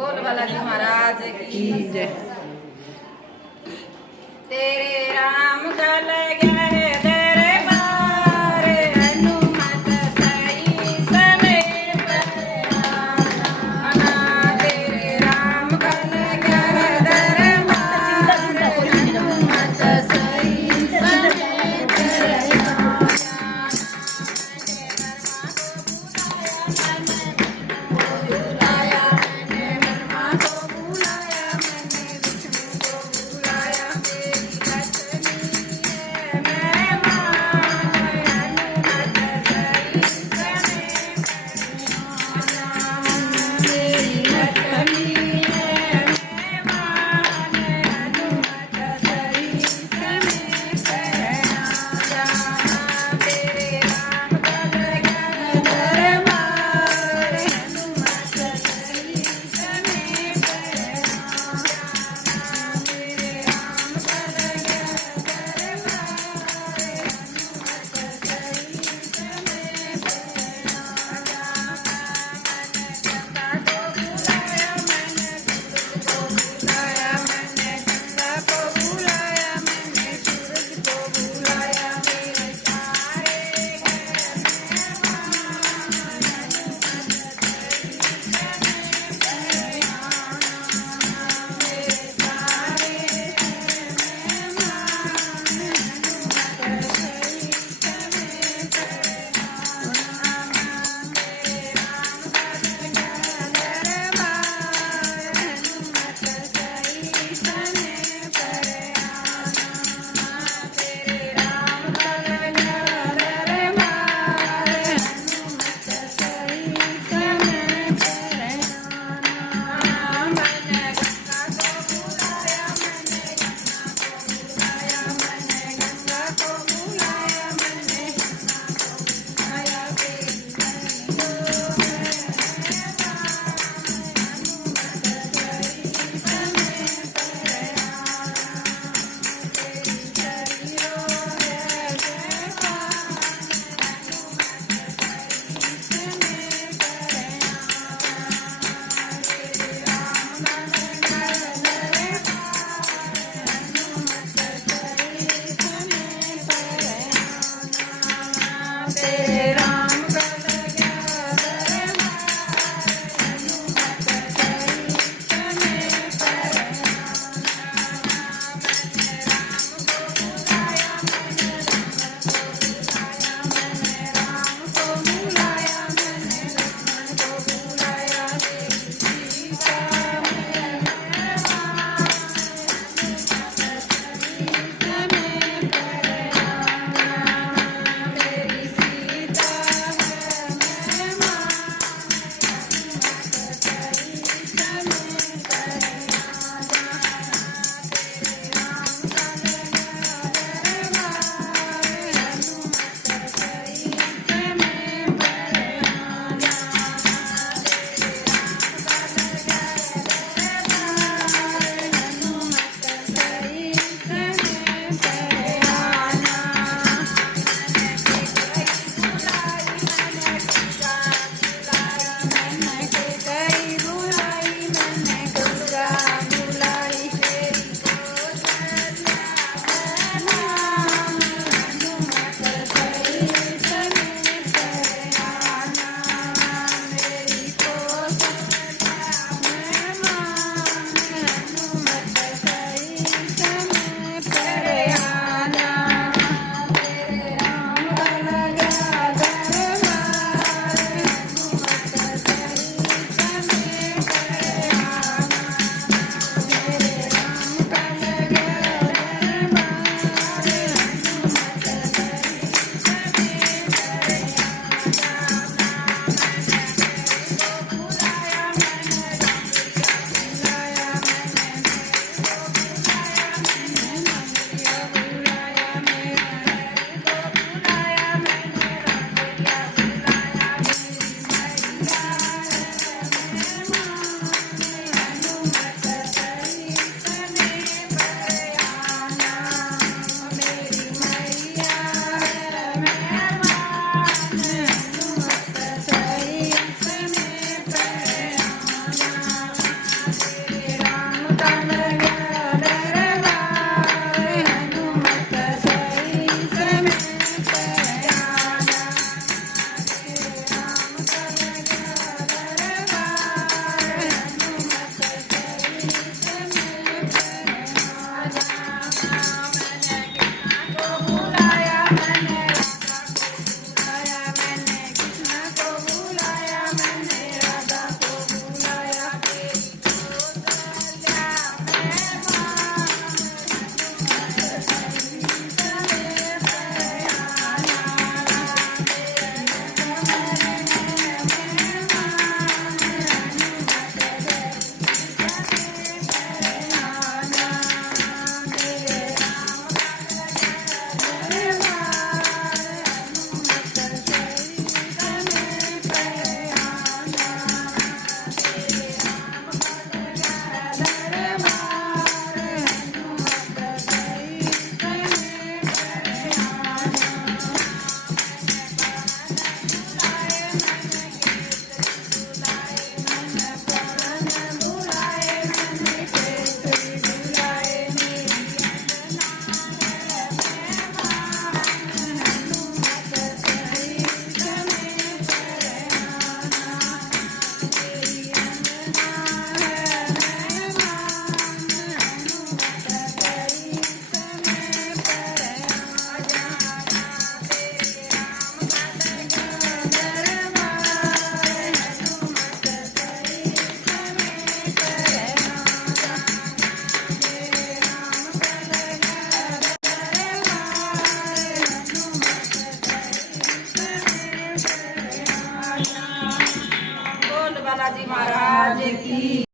बोल बालाजी महाराज की जय। तेरे राम कल गए तेरे बार हनुमत सही समय पर आना। तेरे राम कल गए तेरे बार हनुमत सही समय पर बुलाया मैंने ब्रह्मा को बुलाया मैंने विष्णु को बुलाया। तेरी लक्ष्मी है मेहमान हनुमत सही समय पर आना। तेरी लक्ष्मी है मेहमान हनुमत सही समय पर आना। तेरे राम कल गए दरबार हनुमत सही समय पर आना। तेरे राम कल गए दरबार हनुमत सही समय पर आना। मैंने चंपा को बुलाया मैंने છે